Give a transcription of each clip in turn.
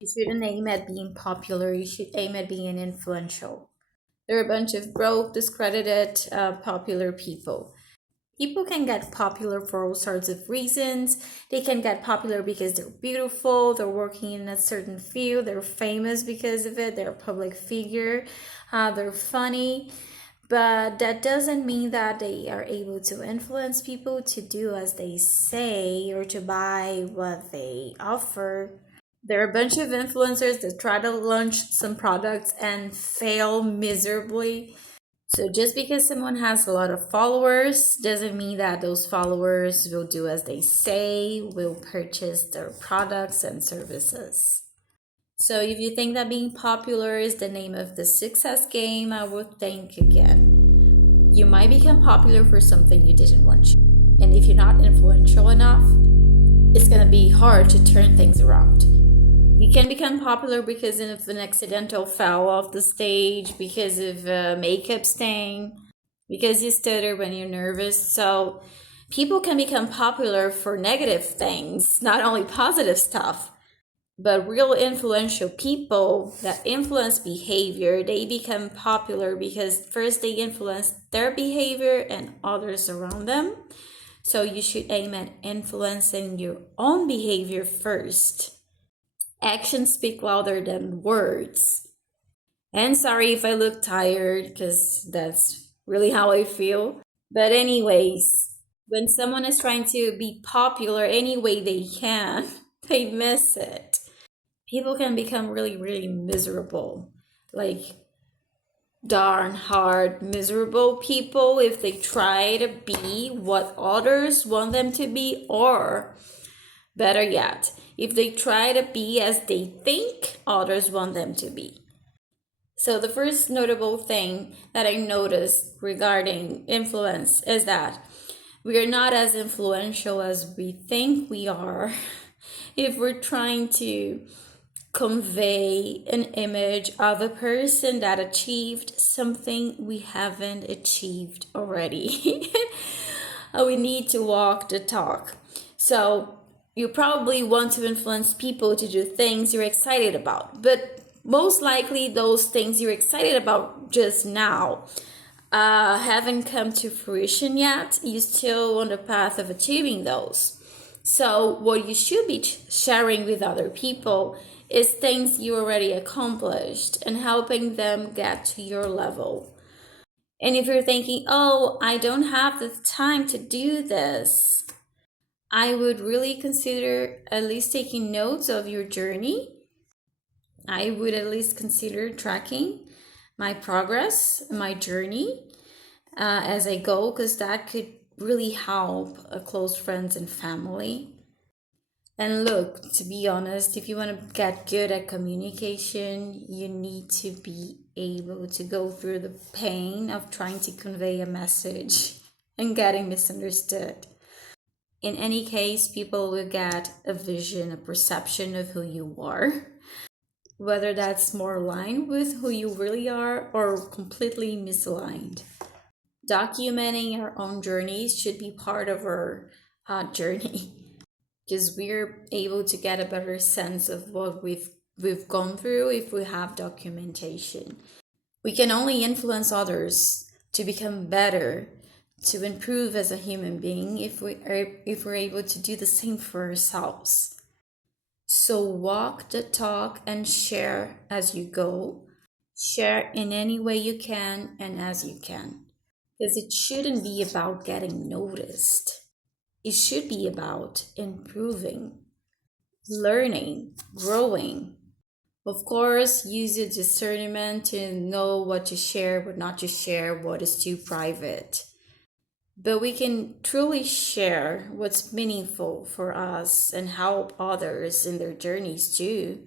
You shouldn't aim at being popular, you should aim at being influential. There are a bunch of broke, discredited, popular people. People can get popular for all sorts of reasons. They can get popular because they're beautiful, they're working in a certain field, they're famous because of it, they're a public figure, they're funny. But that doesn't mean that they are able to influence people to do as they say or to buy what they offer. There are a bunch of influencers that try to launch some products and fail miserably. So just because someone has a lot of followers doesn't mean that those followers will do as they say, will purchase their products and services. So if you think that being popular is the name of the success game, I would think again. You might become popular for something you didn't want to. And if you're not influential enough, it's going to be hard to turn things around. You can become popular because of an accidental fall off the stage, because of a makeup stain, because you stutter when you're nervous. So people can become popular for negative things, not only positive stuff. But real influential people that influence behavior, they become popular because first they influence their behavior and others around them. So you should aim at influencing your own behavior first. Actions speak louder than words. And sorry if I look tired, because that's really how I feel. But anyways, when someone is trying to be popular any way they can, they miss it. People can become really, really miserable. Like, darn hard, miserable people if they try to be what others want them to be, or better yet, if they try to be as they think others want them to be. So the first notable thing that I noticed regarding influence is that we are not as influential as we think we are if we're trying to convey an image of a person that achieved something we haven't achieved already. We need to walk the talk. So you probably want to influence people to do things you're excited about, but most likely those things you're excited about just now haven't come to fruition yet. You're still on the path of achieving those. So what you should be sharing with other people is things you already accomplished and helping them get to your level. And if you're thinking, oh, I don't have the time to do this, I would really consider at least taking notes of your journey. I would at least consider tracking my progress, my journey as I go, because that could really help close friends and family. And look, to be honest, if you want to get good at communication, you need to be able to go through the pain of trying to convey a message and getting misunderstood. In any case, people will get a vision, a perception of who you are, whether that's more aligned with who you really are or completely misaligned. Documenting our own journeys should be part of our journey, because we're able to get a better sense of what we've gone through if we have documentation. We can only influence others to become better, to improve as a human being if we're able to do the same for ourselves. So walk the talk and share as you go. Share in any way you can and as you can. Because it shouldn't be about getting noticed. It should be about improving, learning, growing. Of course, use your discernment to know what to share, what not to share, what is too private. But we can truly share what's meaningful for us and help others in their journeys too.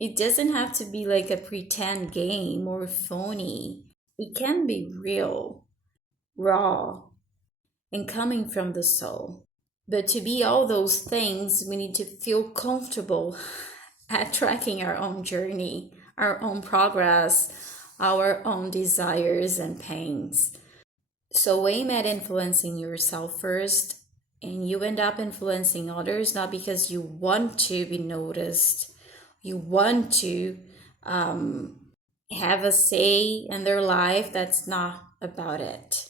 It doesn't have to be like a pretend game or phony. It can be real, raw, and coming from the soul. But to be all those things, we need to feel comfortable at tracking our own journey, our own progress, our own desires and pains. So aim at influencing yourself first, and you end up influencing others not because you want to be noticed. you want to have a say in their life, that's not about it.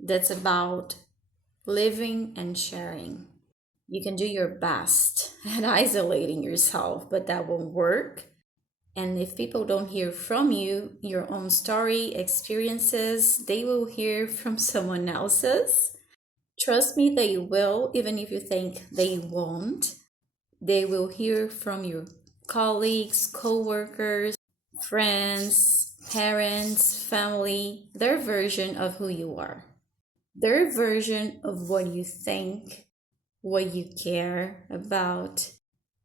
That's about living and sharing. You can do your best at isolating yourself, but that won't work. And if people don't hear from you, your own story, experiences, they will hear from someone else's. Trust me, they will, even if you think they won't. They will hear from your colleagues, co-workers, friends, parents, family, their version of who you are, their version of what you think, what you care about,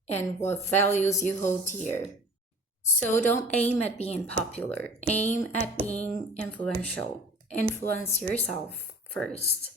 and what values you hold dear. So don't aim at being popular, aim at being influential. Influence yourself first.